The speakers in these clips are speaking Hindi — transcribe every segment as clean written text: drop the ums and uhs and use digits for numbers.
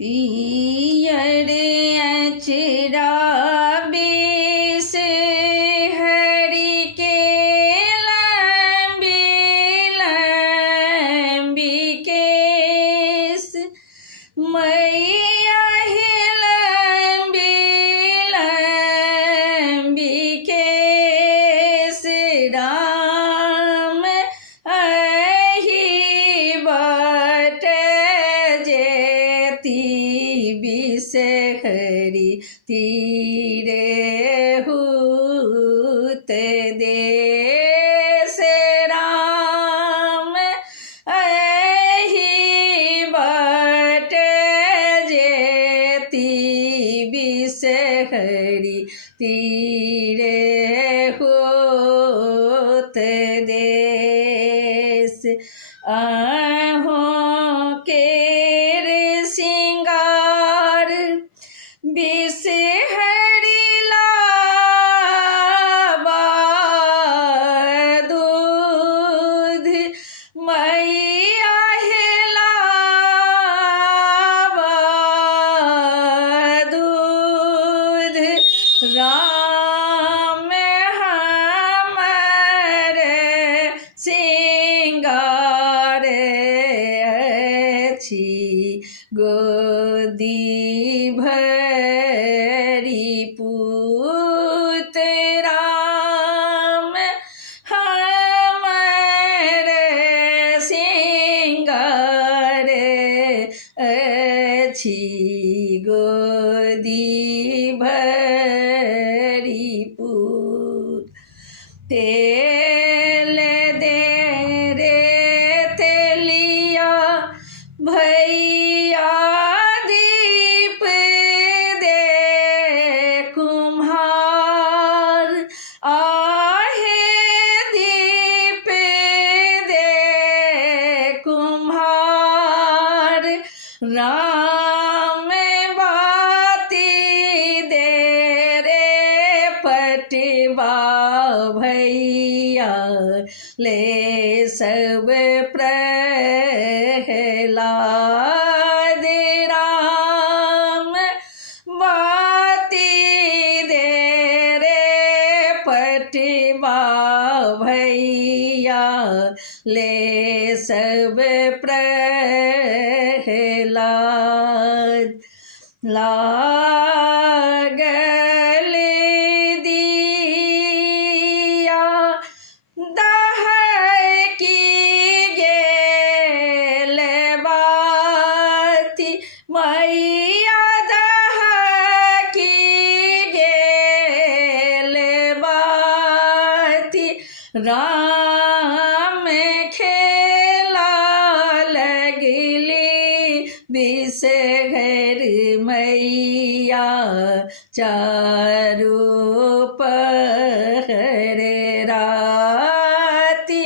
पियर अचरा बेस हरि के लंबी लंबी केस मैया ही लंबी लंबी केस राम अहि बट जेती बिसहरी तीरे हूत देश राम अहि बट जेती बिसहरी तीरे होत देश आहों केरे सिंगार बिसहरी लाबा दूध मैया हे लाबा दूध राम हमर सिंगार अछि गोदी भरी पूत राम हमर सिंगार अछि गोदी भरी पूत तेल दे रे तेलिया भैया दीप दे कुम्हार आहे दीप दे कुम्हार राम बाती दे रे पटवा भैया ले सब प्रहलाद राम बाती दे रे पटवा भैया ले सब प्रहलाद लागल दिया दहकी गेल बाती मैया दहकी गेल बाती राम खेला लगली बिसहर मैया चारू पहर राती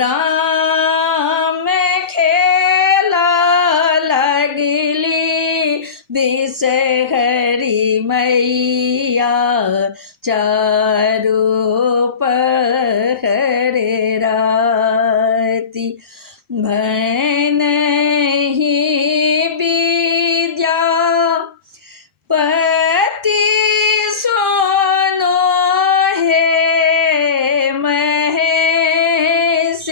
राम खेला लगली बिसहरी मैया चारू पहर राती भैनहि विद्या पति सोनो हे महेश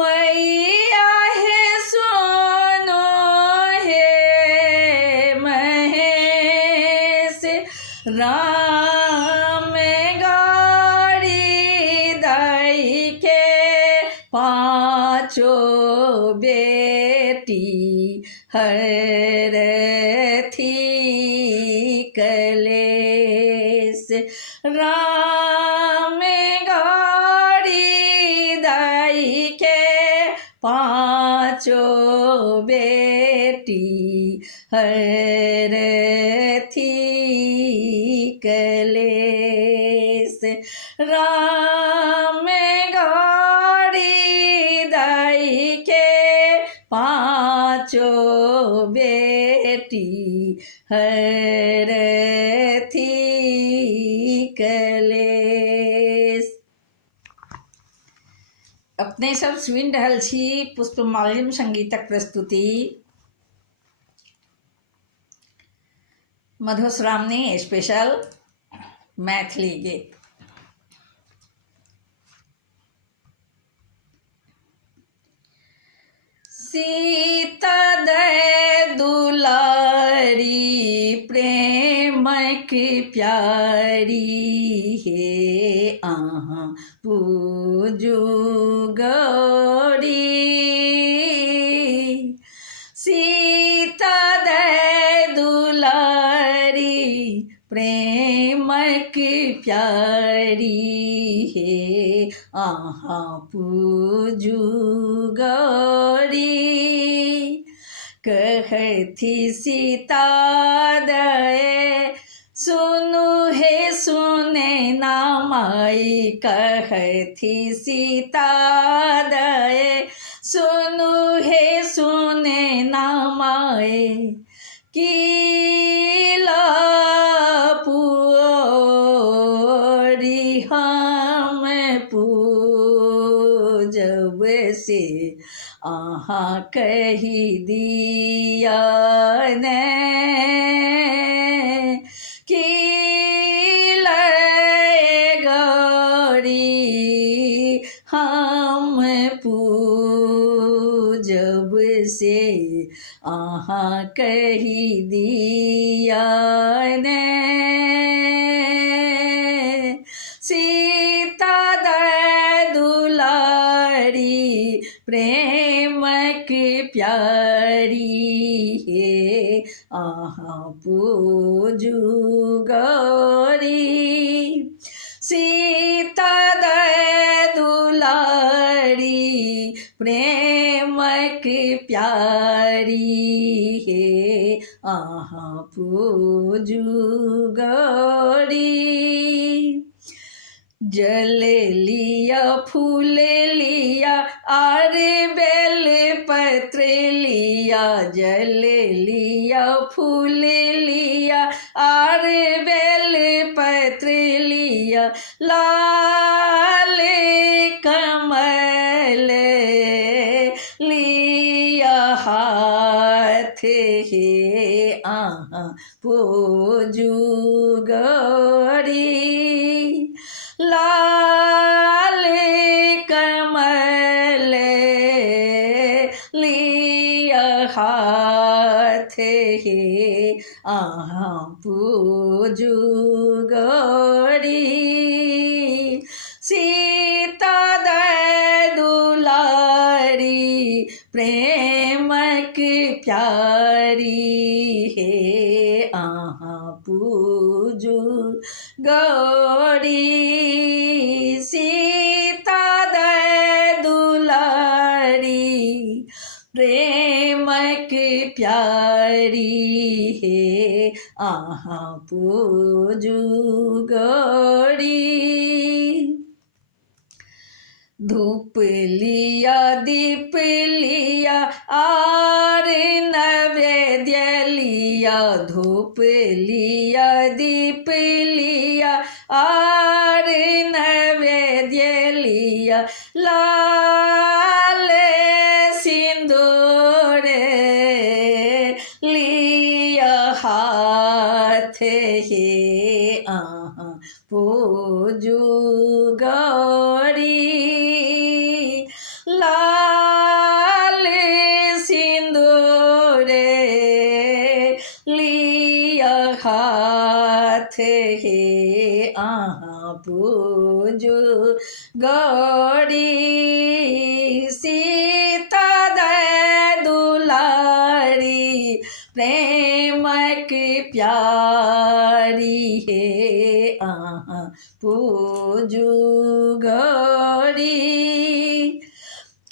मैया हे सोनो हे महेश राम गाड़ी दाई के पाँचों बेटी हरथी कलेस राम गाड़ी दाई के पाँचों बेटी हरथी कलेस राम गाड़ी दाई के पाँचों बेटी हरथी कलेस। अपने सब सुनि रहल छी पुष्पमाल्यम संगीतक प्रस्तुति। મધુશ્રામની સ્પેશિયલ मैथिली गीत। सीता दे दुलारी प्रेम की प्यारी हे आहाँ पूजू गौरी। सीता दे दुलारी प्रेम की प्यारी हे आहाँ पूजू गौरी। कहती सीता दे सुनु हे सुने ना माई। कहती सीता दे सुनु हे सुने ना माए। कीला पूरी हम पूजब से आहाँ कही दिया ने। कीला गौरी हम पूजब से आहाँ कही दिया ने। सीता दे दुलारी प्रेम की प्यारी हे आहाँ पूजू गौरी। सीता दे दुलारी प्रेम की प्यारी हे आहाँ पूजू गौरी। जल लिया फूल लिया आर बेल पत्र लिया। जल लिया फूल लिया आर बेल पत्र लिया। लाल कमल लिया हाथ हे आहाँ पूजू गौरी। लाल कमल लिया हाथ हे आहाँ पूजू गौरी। सीता दे दुलारी प्रेम की प्यारी हे आहाँ पूजू गौरी। सीता दे दुलारी प्रेम की प्यारी हे आहाँ पूजू गौरी। धूप लिया दीप लिया आर नैवेद्य लिया। धूप लिया दीप लिया आर नैवेद्य लिया। लाल सिंदूर लिया हाथ हे आहाँ पूजू गौरी। लाल सिंदूर लिया हाथ हे आहाँ पूजू गौरी। सीता दे दुलारी प्रेम की प्यारी हे आहाँ पूजू गौरी।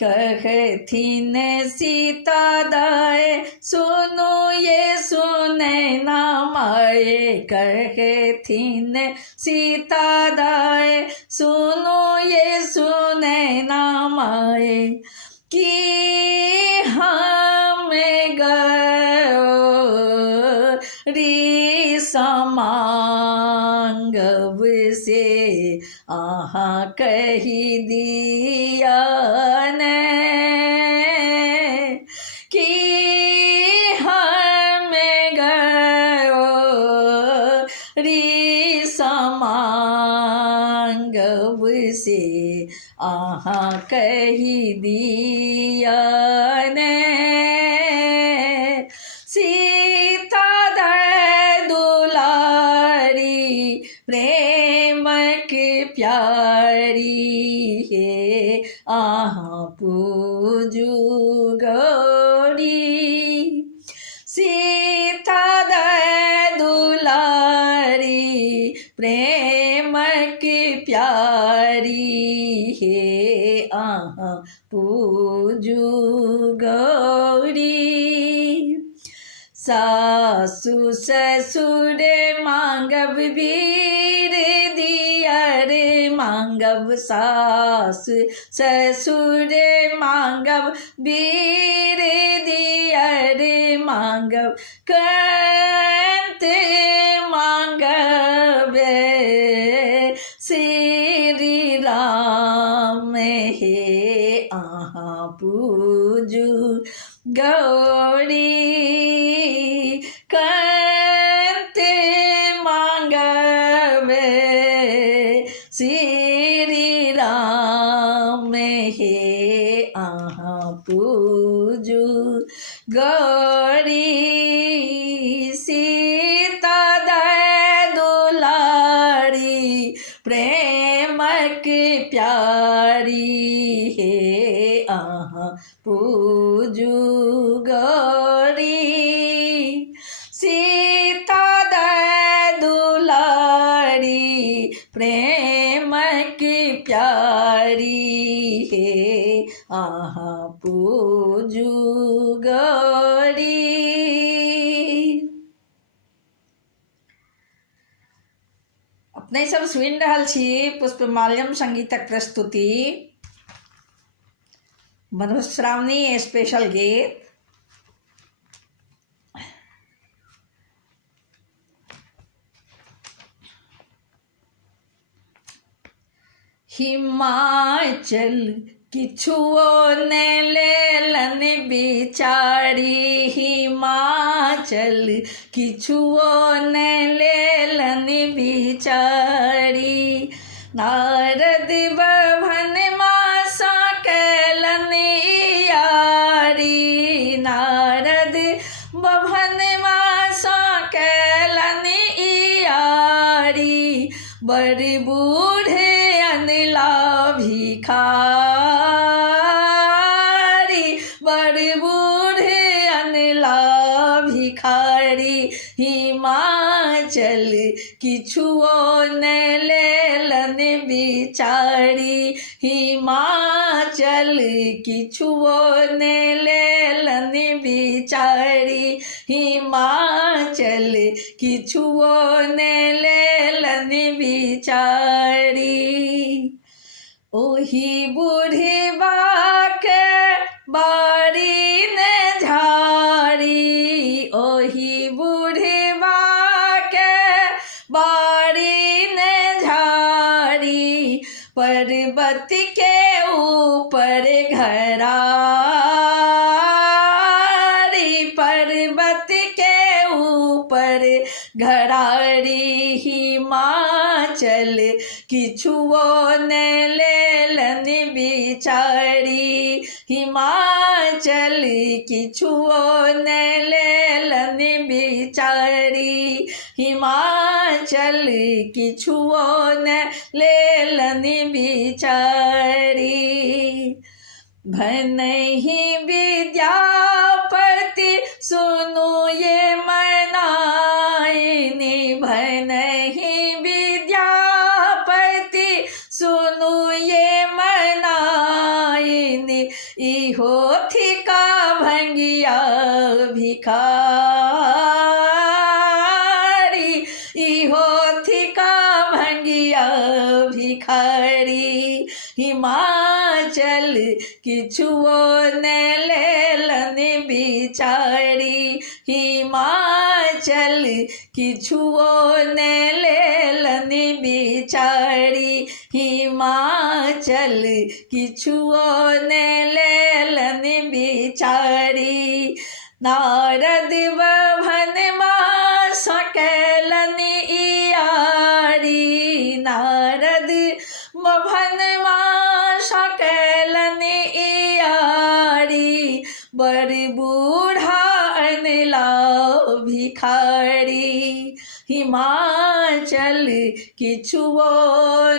कहती ने सीता दाए सुनो ये सुने ना माए। कहती ने सीता दाए सुनो ये सुने ना माए। कि हम गौरी समांगव से आहाँ कही दिया ने। कि हम गौरी समांगब से आहा कही दिया ने सीता दर दुलारी प्रेम की प्यारी है आहा पूजू गौरी सीता दर दुलारी प्रेम की प्यारी है आहा पूजू गौरी सासु ससुर मांगब वीर दियर मांगब सासु ससुर मांगब वीर दियर मांगब कंत मांगब श्री राम हे आहा पूजू गौरी कंत मांगब श्री राम हे आहा पूजू गौरी सीता दर दुलारी प्रेम की प्यारी है आहा पूजू गौरी सीता दर दुलारी प्रेम की प्यारी है आहा पूजू गौरी। अपने सब सुनि रहल छी पुष्पमाल्यम संगीतक प्रस्तुति मधुश्रावणी स्पेशल गीत। हिमाचल किछुओ ने लेलन बिचारी हिमाचल किछुओ ने लेलन बिचारी नारद बभन मासा कैलन यारी नारद बभन मासा कैलन यारी बड़ बूढ़े अनला भिखारी बड़ बूढ़े अनला भिखारी हिमाचल किछुओ ने लेलन बिचारी हिमाचल किछुओ ने लेलन बिचारी हिमाचल किछुओ ने लेलन बिचारी ओही बूढ़ी बाके बारी ने झाड़ी ओही बूढ़ी बाके बारी ने झाड़ी पर्वत के ऊपर घरारी पर्वत के ऊपर घरारी हिमाचल किछुओ ने लेलन बिचारी हिमाचल किछुओ ने लेलन बिचारी हिमाचल किछुओ ने लेलन बिचारी भनहि विद्यापति सुनु ये मनाइनी भनहि विद्यापति सुनु ये मनाइनी इहो थिका भंगिया भिखारी इहो थिका भंगिया भिखारी हिमाचल किछुओ ने लेलन बिचारी हिमाचल किछुओ ने लेलन बिचारी हिमाचल किछुओ ने लेलन बिचारी नारद बभन मासा कैलन हिमाचल किछुओ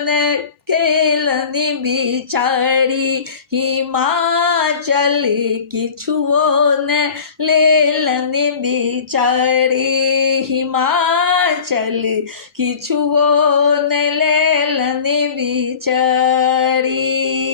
न केलनि बिचारी, हिमाचल किछुओ न लेलनि बिचारी, हिमाचल किछुओ न लेलनि बिचारी।